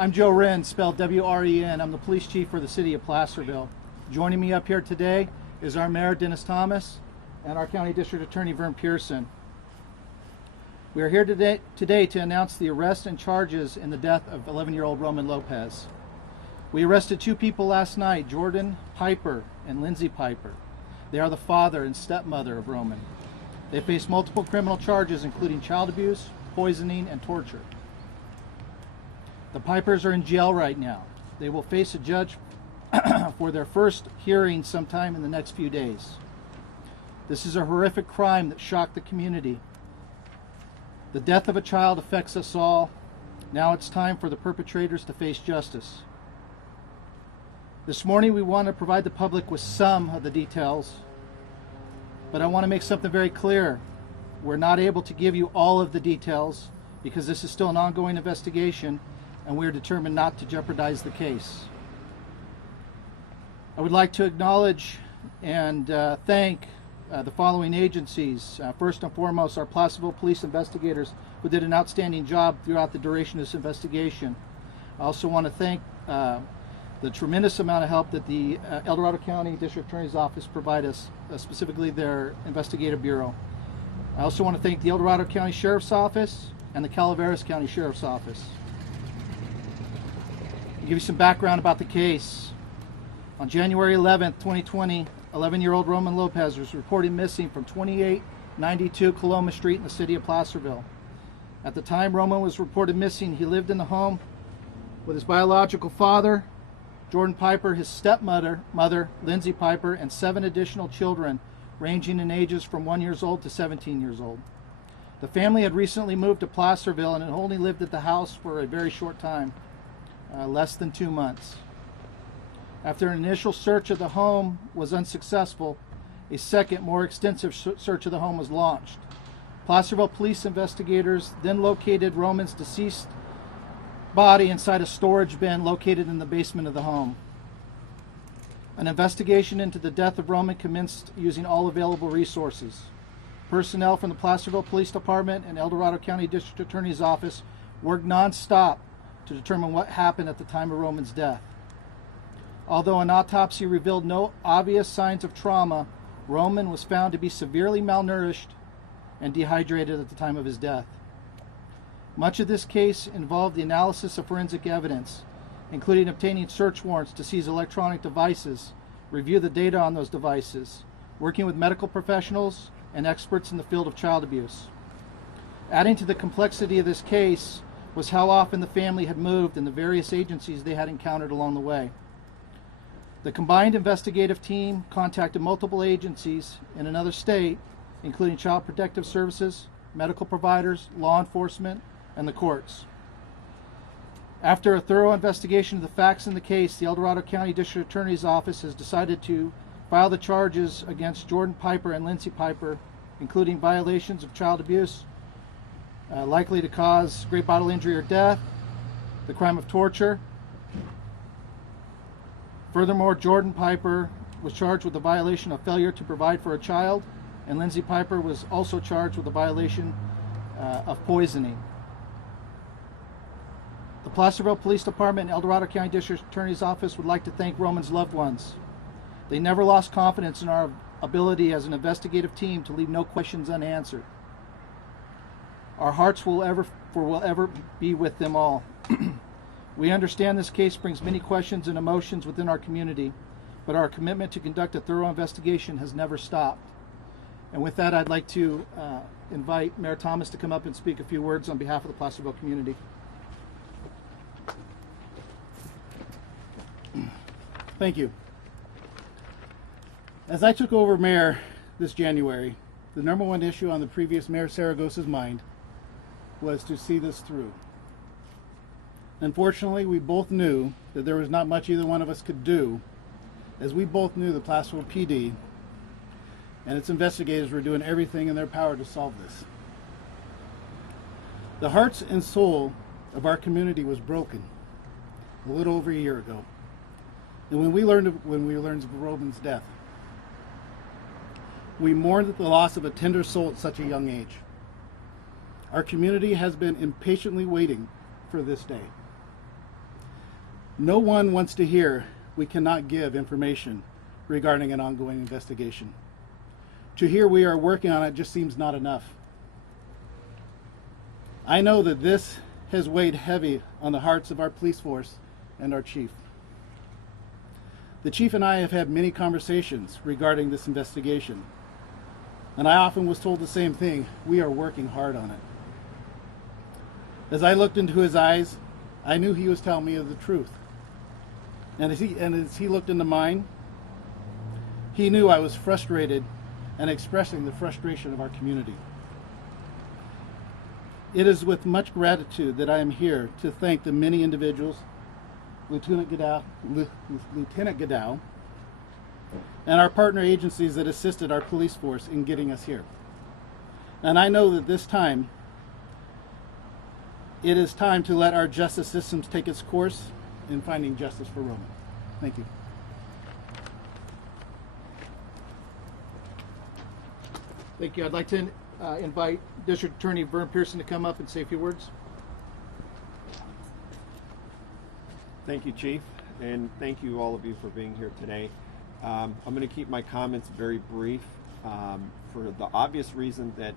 I'm Joe Wren, spelled W-R-E-N. I'm the police chief for the city of Placerville. Joining me up here today is our mayor, Dennis Thomas, and our county district attorney, Vern Pearson. We are here today to announce the arrest and charges in the death of 11-year-old Roman Lopez. We arrested two people last night, Jordan Piper and Lindsay Piper. They are the father and stepmother of Roman. They face multiple criminal charges, including child abuse, poisoning, and torture. The Pipers are in jail right now. They will face a judge for their first hearing sometime in the next few days. This is a horrific crime that shocked the community. The death of a child affects us all. Now it's time for the perpetrators to face justice. This morning we want to provide the public with some of the details, but I want to make something very clear. We're not able to give you all of the details because this is still an ongoing investigation and we are determined not to jeopardize the case. I would like to acknowledge and thank the following agencies. First and foremost, our Placerville police investigators who did an outstanding job throughout the duration of this investigation. I also want to thank the tremendous amount of help that the El Dorado County District Attorney's Office provided us, specifically their investigative bureau. I also want to thank the El Dorado County Sheriff's Office and the Calaveras County Sheriff's Office. To give you some background about the case, on January 11th, 2020, 11-year-old Roman Lopez was reported missing from 2892 Coloma Street in the city of Placerville. At the time Roman was reported missing, he lived in the home with his biological father, Jordan Piper, his stepmother, Lindsay Piper, and 7 additional children ranging in ages from 1 year old to 17 years old. The family had recently moved to Placerville and had only lived at the house for a very short time, less than 2 months. After an initial search of the home was unsuccessful, a second, more extensive search of the home was launched. Placerville police investigators then located Roman's deceased body inside a storage bin located in the basement of the home. An investigation into the death of Roman commenced using all available resources. Personnel from the Placerville Police Department and El Dorado County District Attorney's Office worked non-stop to determine what happened at the time of Roman's death. Although an autopsy revealed no obvious signs of trauma, Roman was found to be severely malnourished and dehydrated at the time of his death. Much of this case involved the analysis of forensic evidence, including obtaining search warrants to seize electronic devices, review the data on those devices, working with medical professionals and experts in the field of child abuse. Adding to the complexity of this case was how often the family had moved and the various agencies they had encountered along the way. The combined investigative team contacted multiple agencies in another state, including Child Protective Services, medical providers, law enforcement, and the courts. After a thorough investigation of the facts in the case, the El Dorado County District Attorney's Office has decided to file the charges against Jordan Piper and Lindsay Piper, including violations of child abuse, likely to cause great bodily injury or death, the crime of torture. Furthermore, Jordan Piper was charged with a violation of failure to provide for a child, and Lindsay Piper was also charged with a violation of poisoning. The Placerville Police Department and El Dorado County District Attorney's Office would like to thank Roman's loved ones. They never lost confidence in our ability as an investigative team to leave no questions unanswered. Our hearts will ever be with them all. We understand this case brings many questions and emotions within our community, but our commitment to conduct a thorough investigation has never stopped. And with that, I'd like to invite Mayor Thomas to come up and speak a few words on behalf of the Placerville community. Thank you. As I took over mayor this January, the number one issue on the previous Mayor Saragosa's mind was to see this through. Unfortunately, we both knew that there was not much either one of us could do, as we both knew the Placerville PD and its investigators were doing everything in their power to solve this. The hearts and soul of our community was broken a little over a year ago, and when we learned of Roman's death. We mourned the loss of a tender soul at such a young age. Our community has been impatiently waiting for this day. No one wants to hear we cannot give information regarding an ongoing investigation. To hear we are working on it just seems not enough. I know that this has weighed heavy on the hearts of our police force and our chief. The chief and I have had many conversations regarding this investigation, and I often was told the same thing: we are working hard on it. As I looked into his eyes, I knew he was telling me of the truth. And as he looked into mine, he knew I was frustrated and expressing the frustration of our community. It is with much gratitude that I am here to thank the many individuals, Lieutenant Godow, and our partner agencies that assisted our police force in getting us here. And I know that this time, it is time to let our justice systems take its course in finding justice for Roman. Thank you. Thank you. I'd like to invite District Attorney Vern Pearson to come up and say a few words. Thank you, Chief, and thank you all of you for being here today. I'm going to keep my comments very brief for the obvious reason that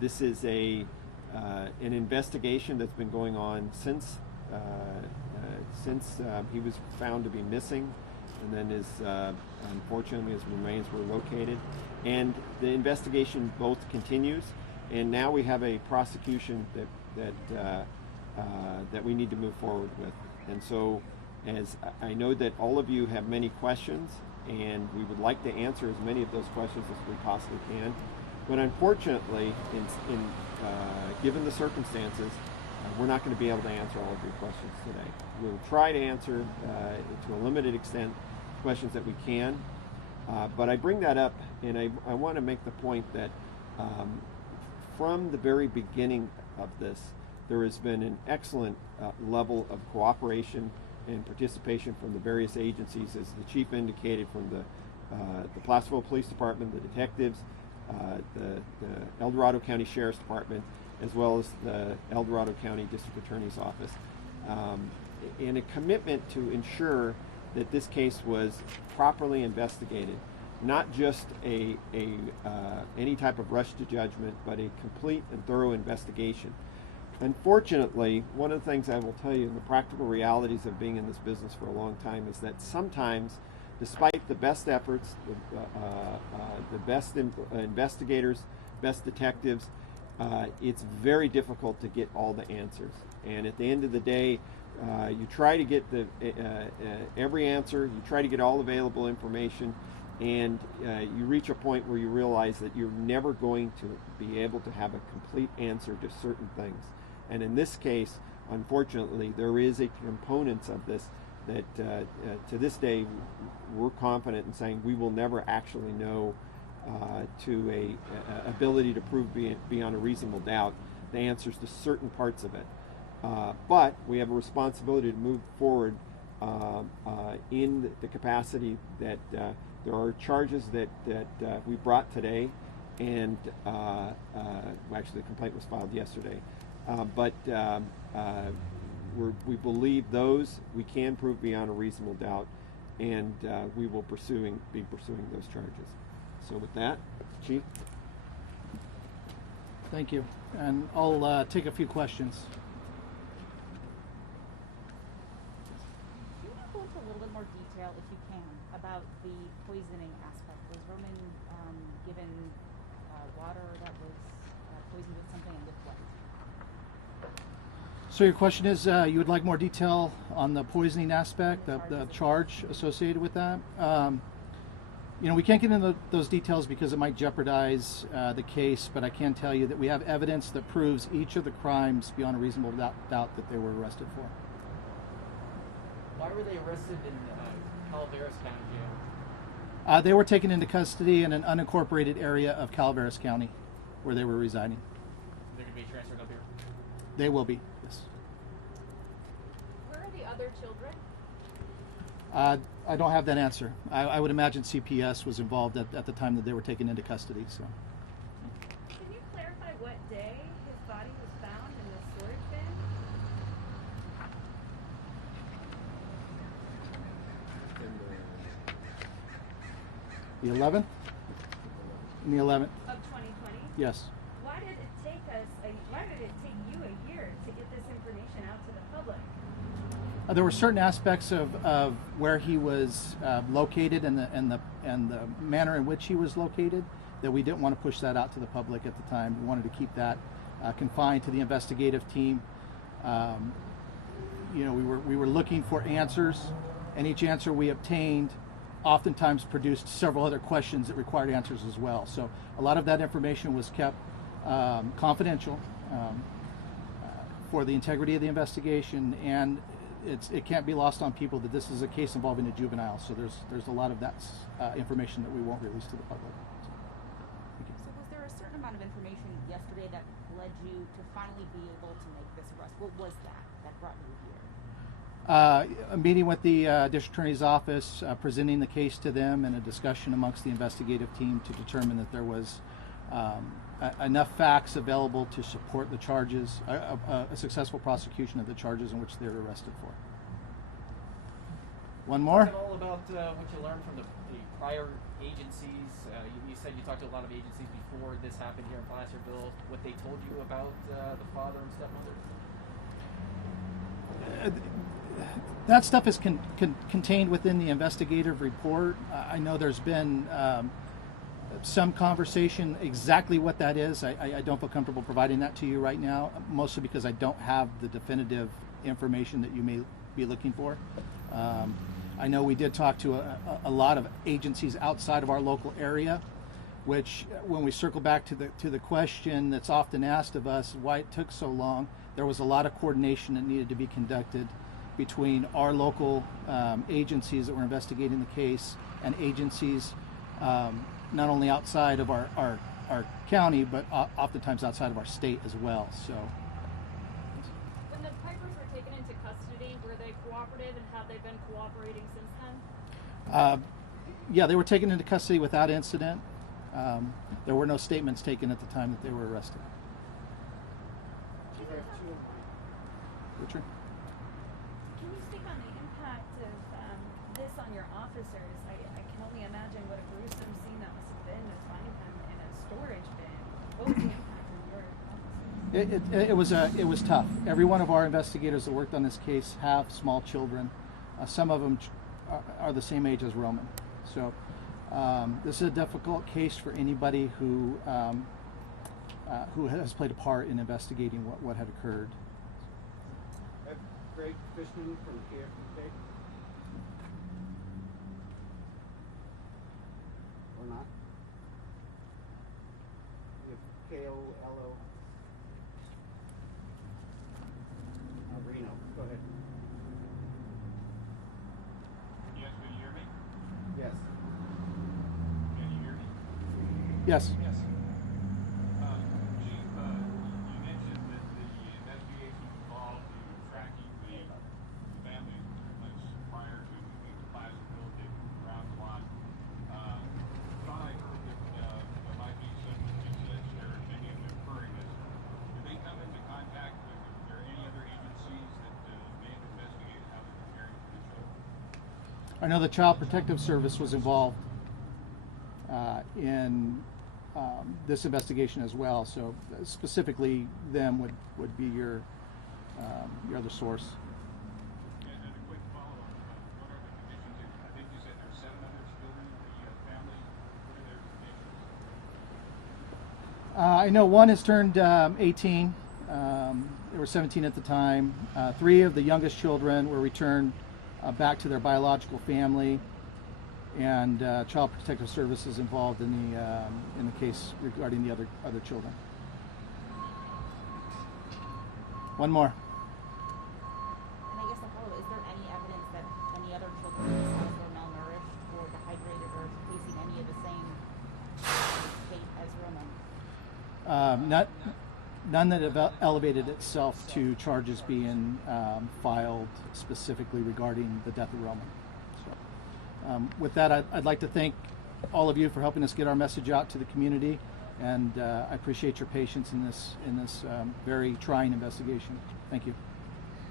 this is an investigation that's been going on since he was found to be missing, and then unfortunately his remains were located. And the investigation both continues, and now we have a prosecution that we need to move forward with. And so, as I know that all of you have many questions, and we would like to answer as many of those questions as we possibly can, but unfortunately, given the circumstances, we're not going to be able to answer all of your questions today. We'll try to answer, to a limited extent, questions that we can. But I bring that up, and I want to make the point that from the very beginning of this, there has been an excellent level of cooperation and participation from the various agencies, as the Chief indicated, from the Placerville Police Department, the detectives, the El Dorado County Sheriff's Department, as well as the El Dorado County District Attorney's Office, and a commitment to ensure that this case was properly investigated, not just any type of rush to judgment, but a complete and thorough investigation. Unfortunately, one of the things I will tell you, the practical realities of being in this business for a long time, is that sometimes, despite the best efforts, the best investigators, best detectives, it's very difficult to get all the answers. And at the end of the day, you try to get every answer, you try to get all available information, and you reach a point where you realize that you're never going to be able to have a complete answer to certain things. And in this case, unfortunately, there is a component of this that to this day we're confident in saying we will never actually know to a ability to prove beyond a reasonable doubt the answers to certain parts of it. But we have a responsibility to move forward in the capacity that there are charges that we brought today, and actually the complaint was filed yesterday. But we believe those we can prove beyond a reasonable doubt, and we will be pursuing those charges. So with that, Chief. Thank you. And I'll take a few questions. Can you go into a little bit more detail, if you can, about the poisoning aspect? Was Roman given water that was poisoned with something, and with what? So your question is, you would like more detail on the poisoning aspect, the charge associated with that? We can't get into those details because it might jeopardize the case, but I can tell you that we have evidence that proves each of the crimes beyond a reasonable doubt that they were arrested for. Why were they arrested in Calaveras County Jail? They were taken into custody in an unincorporated area of Calaveras County where they were residing. They're going to be transferred up here? They will be, yes. Where are the other children? I don't have that answer. I would imagine CPS was involved at the time that they were taken into custody. So. Can you clarify what day his body was found in the storage bin? The 11th? And the 11th, of 2020. yes. Why did it take you a year to get this information out to the public? There were certain aspects of where he was located and the manner in which he was located that we didn't want to push that out to the public at the time. We wanted to keep that confined to the investigative team. You know, we were looking for answers, and each answer we obtained oftentimes produced several other questions that required answers as well. So a lot of that information was kept confidential for the integrity of the investigation, and it can't be lost on people that this is a case involving a juvenile. So there's a lot of that information that we won't release to the public. So was there a certain amount of information yesterday that led you to finally be able to make this arrest? What was that brought you here? A meeting with the district attorney's office, presenting the case to them, and a discussion amongst the investigative team to determine that there was enough facts available to support the charges, a successful prosecution of the charges in which they were arrested for. One more? Talk all about what you learned from the prior agencies. You said you talked to a lot of agencies before this happened here in Placerville. What they told you about the father and stepmother? That stuff is contained within the investigative report. I know there's been some conversation. Exactly what that is, I don't feel comfortable providing that to you right now, mostly because I don't have the definitive information that you may be looking for. I know we did talk to a lot of agencies outside of our local area, which, when we circle back to the question that's often asked of us, why it took so long, there was a lot of coordination that needed to be conducted between our local agencies that were investigating the case and agencies not only outside of our county, but oftentimes outside of our state as well. So, When the Pipers were taken into custody, were they cooperative, and have they been cooperating since then? yeah, they were taken into custody without incident. There were no statements taken at the time that they were arrested. Richard? Can you speak on the impact of this on your officers? I can only imagine what a gruesome scene that must have been to find them in a storage bin. What was the impact on your officers? It was tough. Every one of our investigators that worked on this case have small children. Some of them are the same age as Roman. So this is a difficult case for anybody who has played a part in investigating what had occurred. Greg Fishman from KFK. Or not? You have KOLO. Reno. Go ahead. Yes, can you hear me? Yes. Can you hear me? Yes. Yes. Chief, you mentioned that the investigation involved in tracking the family movements prior to moving to Placerville, taking around the lot. Thought I heard that there might be some incidents there, and many of them occurring. Did they come into contact with, are there any other agencies that may have investigated how they're preparing for the children? I know the Child Protective Service was involved in this investigation as well. So specifically, them would be your other source. And a quick follow-up, what are the conditions? I think you said there are 7 other children in the family. What are their conditions? I know one has turned 18. They were 17 at the time. 3 of the youngest children were returned back to their biological family, and Child Protective Services involved in the case regarding the other children. One more. And I guess the follow, is there any evidence that any other children in this house were malnourished or dehydrated or facing any of the same fate as Roman? None that have elevated itself to charges being filed specifically regarding the death of Roman. So, with that, I'd like to thank all of you for helping us get our message out to the community, and I appreciate your patience in this very trying investigation. Thank you.